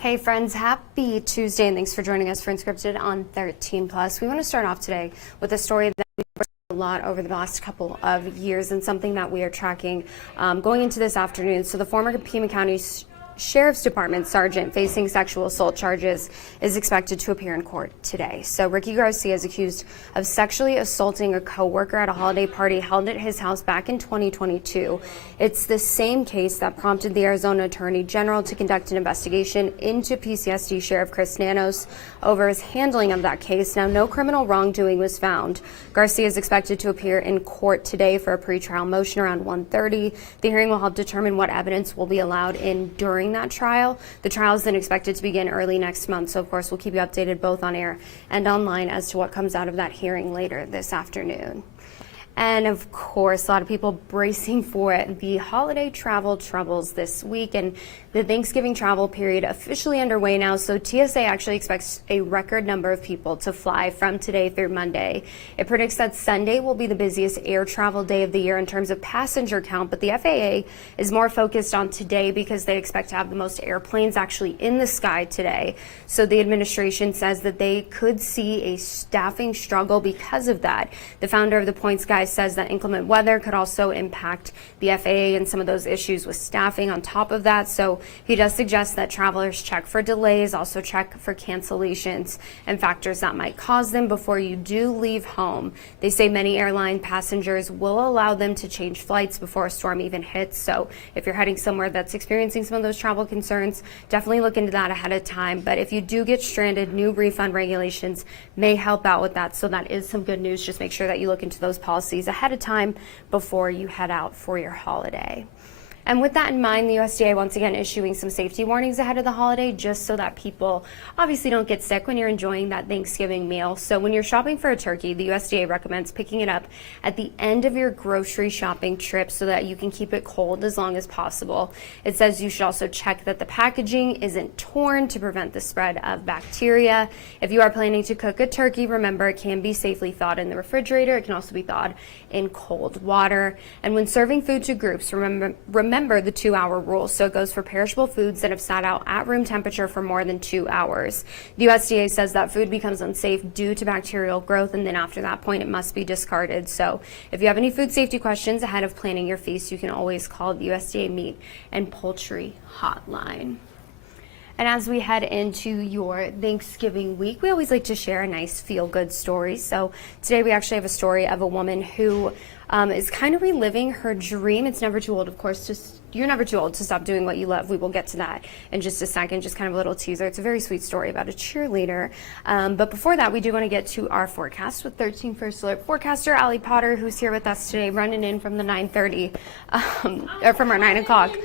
Hey friends, happy Tuesday and thanks for joining us for Unscripted on 13 Plus. We want to start off today with a story that we've heard a lot over the last couple of years and something that we are tracking going into this afternoon. So the former Pima County Sheriff's Department sergeant facing sexual assault charges is expected to appear in court today. So Ricky Garcia is accused of sexually assaulting a co-worker at a holiday party held at his house back in 2022. It's the same case that prompted the Arizona Attorney General to conduct an investigation into PCSD Sheriff Chris Nanos over his handling of that case. Now, no criminal wrongdoing was found. Garcia is expected to appear in court today for a pretrial motion around 1:30. The hearing will help determine what evidence will be allowed in during that trial. The trial is then expected to begin early next month, so of course we'll keep you updated both on air and online as to what comes out of that hearing later this afternoon. And of course, a lot of people bracing for the holiday travel troubles this week, and the Thanksgiving travel period officially underway now. So TSA actually expects a record number of people to fly from today through Monday. It predicts that Sunday will be the busiest air travel day of the year in terms of passenger count, but the FAA is more focused on today because they expect to have the most airplanes actually in the sky today. So the administration says that they could see a staffing struggle because of that. The founder of the Points Guys says that inclement weather could also impact the FAA and some of those issues with staffing on top of that. So he does suggest that travelers check for delays, also check for cancellations and factors that might cause them before you do leave home. They say many airline passengers will allow them to change flights before a storm even hits. So if you're heading somewhere that's experiencing some of those travel concerns, definitely look into that ahead of time. But if you do get stranded, new refund regulations may help out with that. So that is some good news. Just make sure that you look into those policies ahead of time before you head out for your holiday. And with that in mind, the USDA once again issuing some safety warnings ahead of the holiday, just so that people obviously don't get sick when you're enjoying that Thanksgiving meal. So when you're shopping for a turkey, the USDA recommends picking it up at the end of your grocery shopping trip so that you can keep it cold as long as possible. It says you should also check that the packaging isn't torn to prevent the spread of bacteria. If you are planning to cook a turkey, remember it can be safely thawed in the refrigerator. It can also be thawed in cold water. And when serving food to groups, remember the 2-hour rule. So it goes for perishable foods that have sat out at room temperature for more than 2 hours. The USDA says that food becomes unsafe due to bacterial growth, and then after that point it must be discarded. So if you have any food safety questions ahead of planning your feast, you can always call the USDA Meat and Poultry Hotline. And as we head into your Thanksgiving week, we always like to share a nice feel-good story. So today we actually have a story of a woman who is kind of reliving her dream. It's never too old, of course, you're never too old to stop doing what you love. We will get to that in just a second, just kind of a little teaser. It's a very sweet story about a cheerleader. But before that, we do want to get to our forecast with 13 First Alert forecaster Allie Potter, who's here with us today, running in from the 9:30, or from our 9 o'clock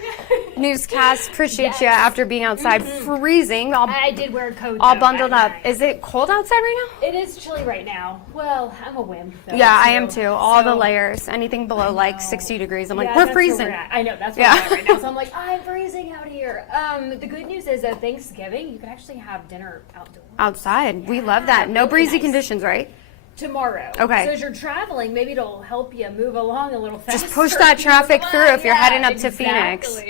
newscast. Appreciate you after being outside freezing. I did wear a coat. All bundled up. Is it cold outside right now? It is chilly right now. Well, I'm a wimp, though. Yeah, I am too. All the layers. Anything below like 60 degrees. I'm like, we're freezing. I know, that's where I'm at right now. So I'm like, I'm freezing out here. The good news is that Thanksgiving, you can actually have dinner outdoors. Outside. Yeah, we love that. No really breezy nice. Conditions, right? Tomorrow. Okay. So as you're traveling, maybe it'll help you move along a little faster. Just push that traffic through if you're heading up to Phoenix.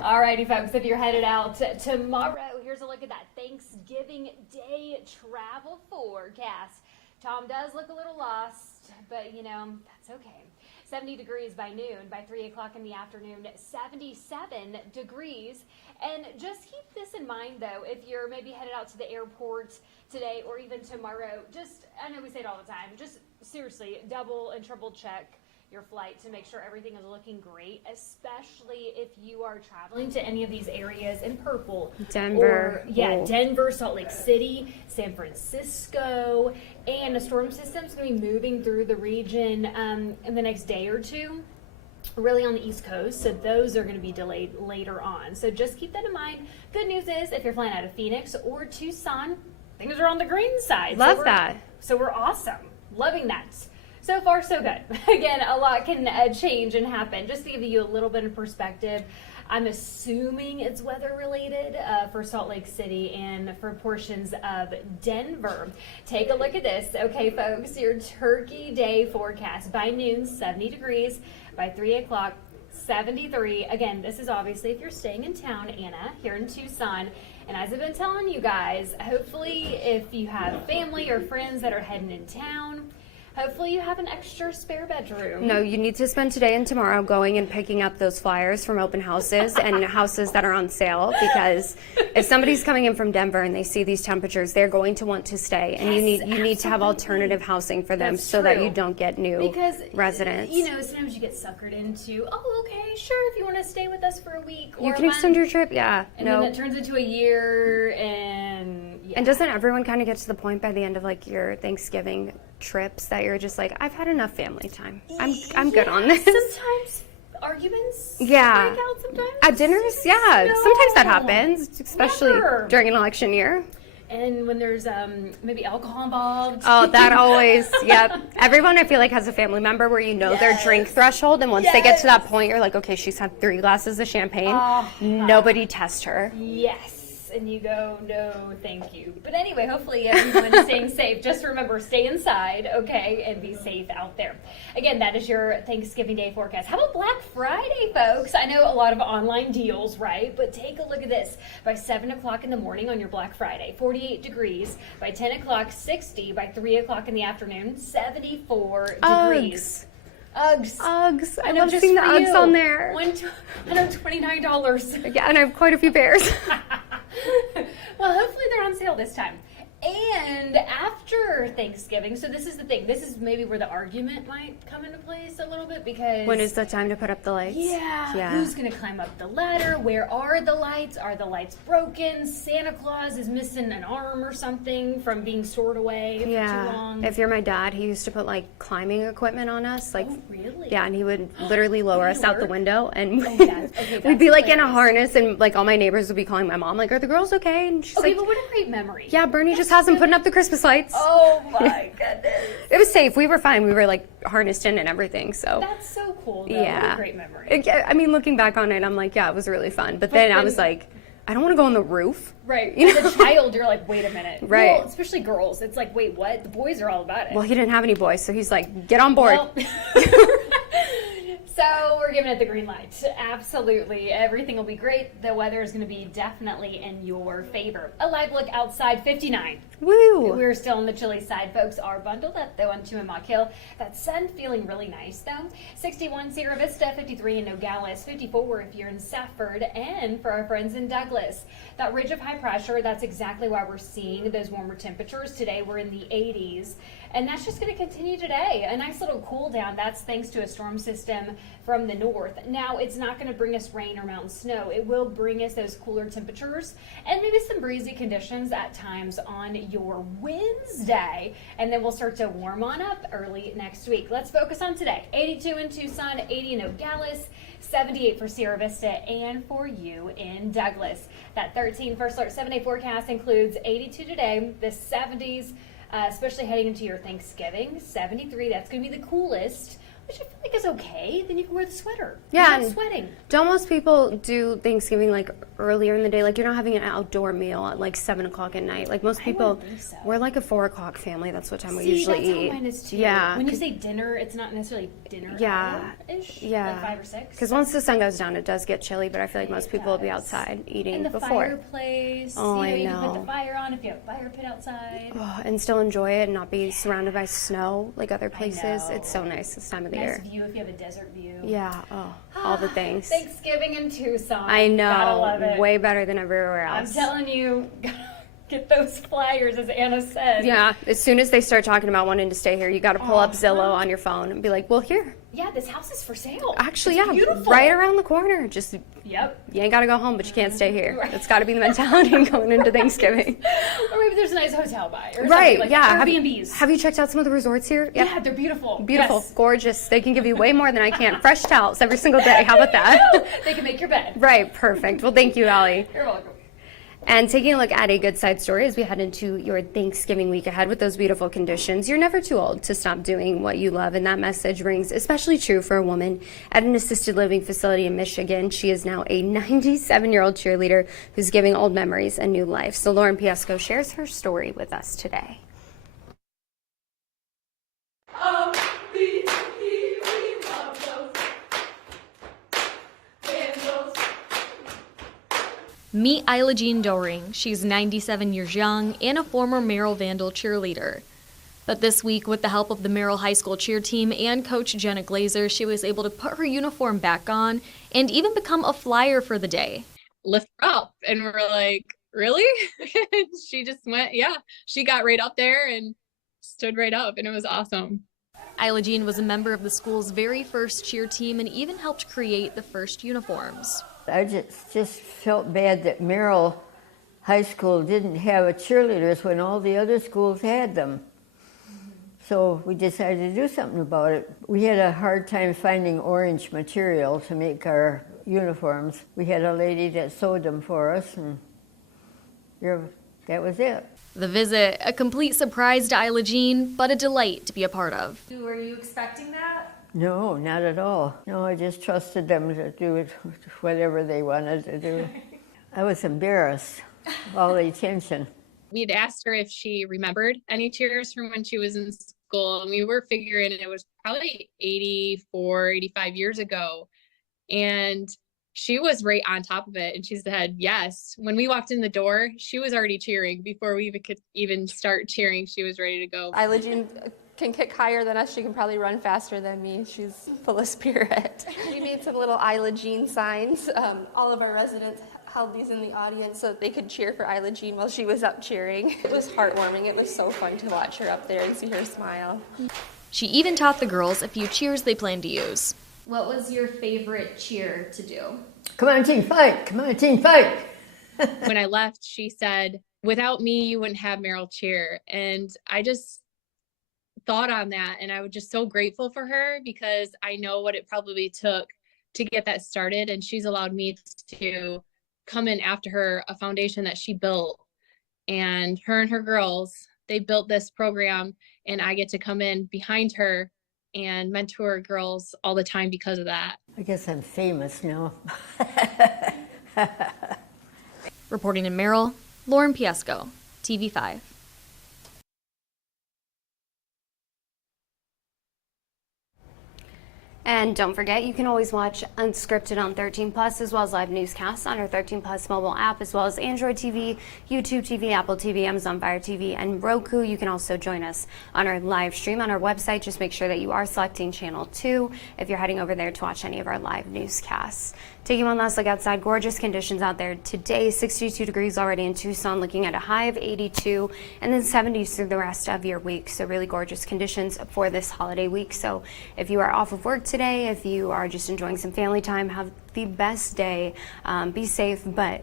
Alrighty, folks, if you're headed out tomorrow, here's a look at that Thanksgiving Day travel forecast. Tom does look a little lost, but you know, that's okay. 70 degrees by noon. By 3 o'clock in the afternoon, 77 degrees. And just keep this in mind, though, if you're maybe headed out to the airport today or even tomorrow, just, I know we say it all the time, just seriously double and triple check your flight to make sure everything is looking great, especially if you are traveling to any of these areas in purple. Denver. Denver, Salt Lake City, San Francisco, and a storm system is going to be moving through the region in the next day or two, really on the East Coast. So those are going to be delayed later on. So just keep that in mind. Good news is if you're flying out of Phoenix or Tucson, things are on the green side. Love that. So we're awesome. Loving that. So far, so good. Again, a lot can change and happen. Just to give you a little bit of perspective, I'm assuming it's weather related for Salt Lake City and for portions of Denver. Take a look at this. Okay, folks, your Turkey Day forecast. By noon, 70 degrees. By 3 o'clock, 73. Again, this is obviously if you're staying in town, Anna, here in Tucson. And as I've been telling you guys, hopefully if you have family or friends that are heading in town, hopefully you have an extra spare bedroom. No, you need to spend today and tomorrow going and picking up those flyers from open houses and houses that are on sale, because if somebody's coming in from Denver and they see these temperatures, they're going to want to stay, and you need to have alternative housing for them. That's so that true. you don't get new residents. You know, sometimes you get suckered into, oh, okay, sure, if you want to stay with us for a week or You a can month. extend your trip, yeah. And then it turns into a year, and yeah. And doesn't everyone kind of get to the point by the end of like your Thanksgiving trips that you're just like, I've had enough family time. I'm good on this. Sometimes arguments break out sometimes. At dinners, yeah. No. Sometimes that happens, especially Never. during an election year. And when there's maybe alcohol involved. Oh, that always, yep. Everyone I feel like has a family member where you know their drink threshold, and once they get to that point, you're like, okay, she's had 3 glasses of champagne. Nobody test her. Yes. And you go, no, thank you. But anyway, hopefully everyone is staying safe. Just remember, stay inside, okay, and be safe out there. Again, that is your Thanksgiving Day forecast. How about Black Friday, folks? I know a lot of online deals, right? But take a look at this. By 7 o'clock in the morning on your Black Friday, 48 degrees. By 10 o'clock, 60. By 3 o'clock in the afternoon, 74 degrees. Uggs. I love seeing the Uggs on there. $129. Yeah, and I have quite a few pairs. Well, hopefully they're on sale this time. And after Thanksgiving, so this is the thing. This is maybe where the argument might come into place a little bit, because When is the time to put up the lights? yeah. Who's going to climb up the ladder? Where are the lights? Are the lights broken? Santa Claus is missing an arm or something from being stored away for too long. If you're my dad, he used to put like climbing equipment on us. Like, Oh, really? yeah, and he would literally lower us out the window, and Okay, we'd be like in a hilarious. harness, and like all my neighbors would be calling my mom, like, are the girls okay? And she's Okay, like, but what a great memory. yeah, Bernie just has them putting up the Christmas lights. Oh my goodness. It was safe. We were fine. We were like harnessed in and everything. So That's so cool, though. yeah, What a great memory. I mean, looking back on it, I'm like, yeah, it was really fun. But then I was like, I don't want to go on the roof. Right. As a child, you're like, wait a minute. Right. Well, especially girls. It's like, wait, what? The boys are all about it. Well, he didn't have any boys, so he's like, get on board. Well, so we're giving it the green light. Absolutely. Everything will be great. The weather is going to be definitely in your favor. A live look outside, 59. Woo! We're still on the chilly side. Folks are bundled up, though, on 2 in Mock Hill. That sun feeling really nice, though. 61 Sierra Vista, 53 in Nogales, 54 if you're in Safford, and for our friends in Douglas. That ridge of high pressure, that's exactly why we're seeing those warmer temperatures. Today we're in the 80s, and that's just going to continue today. A nice little cool down. That's thanks to a storm system from the north. Now, it's not going to bring us rain or mountain snow. It will bring us those cooler temperatures and maybe some breezy conditions at times on your Wednesday, and then we'll start to warm on up early next week. Let's focus on today. 82 in Tucson, 80 in Nogales, 78 for Sierra Vista, and for you in Douglas. That 13 first alert 7-day forecast includes 82 today, the 70s, especially heading into your Thanksgiving. 73, that's going to be the coolest, which I feel like is okay. Then you can wear the sweater. Yeah, You're not and sweating. Don't most people do Thanksgiving like earlier in the day? Like, you're not having an outdoor meal at like 7 o'clock at night. Like, most people, wouldn't think so. we're like a 4 o'clock family. That's what time we See, usually that's eat. how mine is too. Yeah. When you say dinner, it's not necessarily dinner Yeah. hour-ish, Yeah. like 5 or 6. Because once the sun goes down, it does get chilly, but I feel like most people will be does. outside eating And the before. fireplace. Oh, you I You can put know. the fire on if you have a fire pit outside. Oh, and still enjoy it and not be surrounded by snow like other places. know. It's so nice this time of the Nice year. view if you have a desert view. Yeah, oh, all the things. Thanksgiving in Tucson. I Gotta love know, it. way better than everywhere I'm else. telling you, get those flyers, as Anna said. Yeah, as soon as they start talking about wanting to stay here, you got to pull up Zillow on your phone and be like, well, here. Yeah, this house is for sale. Actually, It's yeah, beautiful. right around the corner. Just, Yep. you ain't got to go home, but you can't stay here. Right. That's got to be the mentality going into Thanksgiving. Or maybe there's a nice hotel by. Or Right, something like yeah. Airbnbs. Have you checked out some of the resorts here? Yeah, they're beautiful. Beautiful, Yes. gorgeous. They can give you way more than I can. Fresh towels every single day. How about that? They can make your bed. Right, perfect. Well, thank you, Allie. You're welcome. And taking a look at a good side story as we head into your Thanksgiving week ahead with those beautiful conditions, you're never too old to stop doing what you love, and that message rings especially true for a woman at an assisted living facility in Michigan. She is now a 97-year-old cheerleader who's giving old memories a new life. So Lauren Piesco shares her story with us today. Meet Isla Jean Doring. She's 97 years young and a former Merrill Vandal cheerleader. But this week, with the help of the Merrill High School cheer team and coach Jenna Glazer, she was able to put her uniform back on and even become a flyer for the day. Lift her up, and we're like, really? And she just went, yeah, she got right up there and stood right up, and it was awesome. Isla Jean was a member of the school's very first cheer team and even helped create the first uniforms. I just felt bad that Merrill High School didn't have cheerleaders when all the other schools had them. So we decided to do something about it. We had a hard time finding orange material to make our uniforms. We had a lady that sewed them for us, and that was it. The visit, a complete surprise to Isla Jean, but a delight to be a part of. Were you expecting that? No, not at all. No, I just trusted them to do it, whatever they wanted to do. I was embarrassed, all the attention. We'd asked her if she remembered any cheers from when she was in school, and we were figuring it was probably 84, 85 years ago. And she was right on top of it, and she said yes. When we walked in the door, she was already cheering. Before we could even start cheering, she was ready to go. Isla Jean can kick higher than us. She can probably run faster than me. She's full of spirit. We made some little Isla Jean signs. All of our residents held these in the audience so that they could cheer for Isla Jean while she was up cheering. It was heartwarming. It was so fun to watch her up there and see her smile. She even taught the girls a few cheers they plan to use. What was your favorite cheer to do? Come on, team, fight! Come on, team, fight! When I left, she said, without me, you wouldn't have Merrill cheer. And I just thought on that, and I was just so grateful for her, because I know what it probably took to get that started. And she's allowed me to come in after her, a foundation that she built. And her girls, they built this program, and I get to come in behind her and mentor girls all the time because of that. I guess I'm famous now. Reporting in Merrill, Lauren Piesco, TV5. And don't forget, you can always watch Unscripted on 13 Plus, as well as live newscasts on our 13 Plus mobile app, as well as Android TV, YouTube TV, Apple TV, Amazon Fire TV, and Roku. You can also join us on our live stream on our website. Just make sure that you are selecting Channel 2 if you're heading over there to watch any of our live newscasts. Taking one last look outside, gorgeous conditions out there today. 62 degrees already in Tucson, looking at a high of 82, and then 70s through the rest of your week. So really gorgeous conditions for this holiday week. So if you are off of work today, if you are just enjoying some family time, have the best day. Be safe, but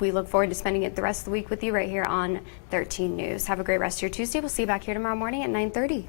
we look forward to spending it the rest of the week with you right here on 13 News. Have a great rest of your Tuesday. We'll see you back here tomorrow morning at 9:30.